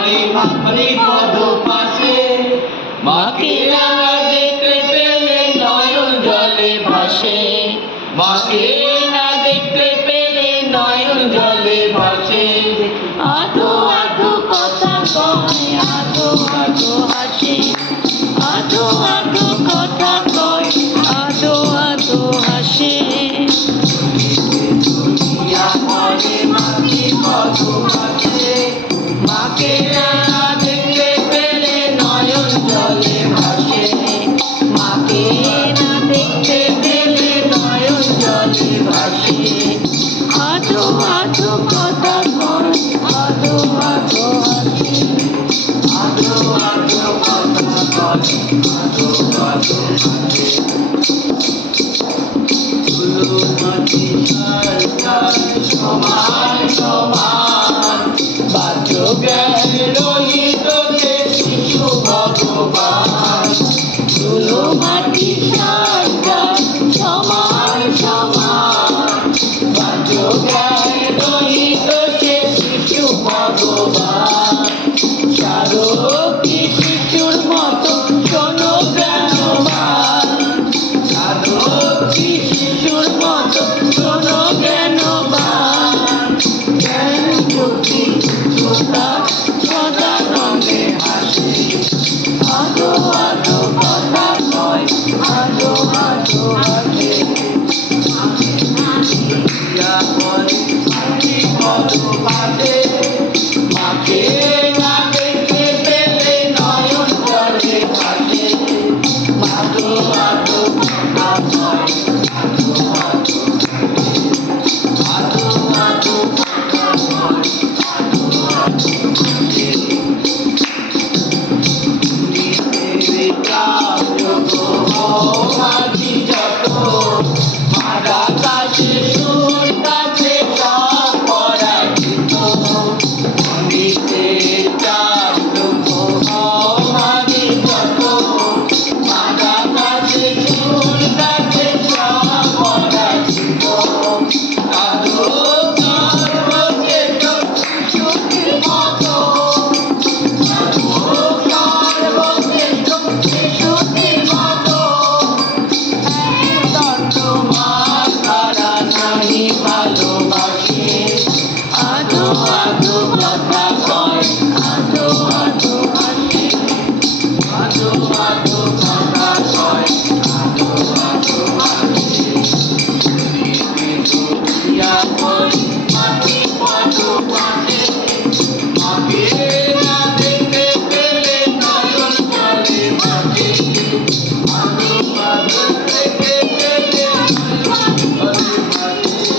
করে মাখরি পদ পাশে, মাকে না দেখতে পেলে নয়ন জলে ভাসে, মাকে না দেখতে পেলে নয়ন জলে ভাসে। আধো আধো কথা কয়, আধো আধো হাসে, আধো আধো কথা কয়, আধো আধো হাসে। দুনিয়া করে মাখরি পদ পাশে, মাকে না দেখতে পেলে নয়ন জলে ভাসে, মাকে না দেখতে পেলে নয়ন জলে ভাসে। আধো আধো কথা কয়, আধো আধো হাসে, আধো আধো কথা কয়, আধো আধো হাসে। ধুলো মাটি সরকার সমান সমান, বাদ্য জ্ঞান রহিত যে শিশু ভগবান। ধুলো মাটি সরকার সমান সমান, বাদ্য জ্ঞান রহিত যে শিশু ভগবান। সাধকি শিশুর মতো শোনো জ্ঞানবান, সাধকি শিশুর মতো শোনো জ্ঞানবান। জ্ঞান যুক্তি সদা সদানন্দে হাসে, আধো আধো কথা কয়, আধো আধো হাসে। ইয়া করে মাখরি পদ পাশে, মাকে না দেখতে পেলে নয়ন জলে ভাসে। আধো আধো কথা কয়, আধো আধো হাসে, আধো আধো কথা কয়, আধো আধো হাসে। নিতে কাব্য মাঝি যত, মারা কাছে সুর কাছে সব পরাজিত। নিতে কাব্য মাঝি যত, মারা কাছে সুর কাছে সব পরাজিত। আধো সর্বচেত শিশুটির মতো, আধো সর্বচেত শিশুটির মতো। দণ্ড মাতারা নাহি ভালোবাসে, আধো আধো কথা কয়, আধো আধো হাসে, আধো আধো কথা কয়, আধো আধো হাসে। দুনিয়া করে মাখরি পদ পাশে, মাকে না দেখতে পেলে নয়ন জলে ভাসে। আধো আধো দেখতে পেলে নয়ন জলে ভাসে।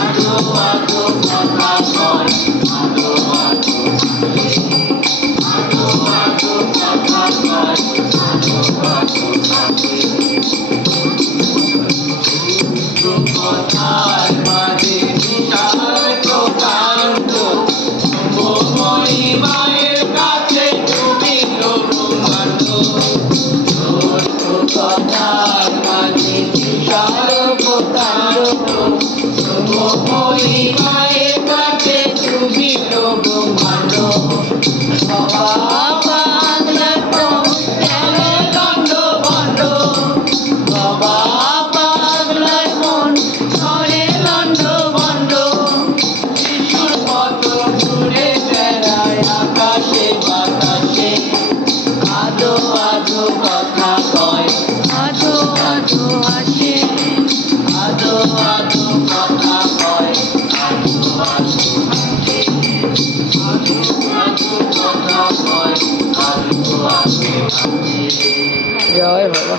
আধো আধো কথা কয়, আধো আধো হাসে, আধো আধো কথা কয়, আধো আধো হাসে। কথার মাঝে বিশাল প্রকাণ্ড, ব্রহ্মময়ী মায়ের কাছে ডুবিল ব্রহ্মাণ্ড। কথার মাঝে বিশাল প্রকাণ্ড, ব্রহ্মময়ী মায়ের কাছে ডুবিল ব্রহ্মাণ্ড। বাবা বাংলা তো গেলে দণ্ড বণ্ড, বাবা পাগলার মন করে লন্ড বন্ড। শিশুর মতো ঘুরে বেড়ায় আকাশে বাতাসে। আধো আধো কথা কয়, আধো আধো হাসে, আধো আধো কথা কয়, আধো আধো হাসে, আধো আধো কথা কয়, আধো আধো হাসে। জয় বাবা।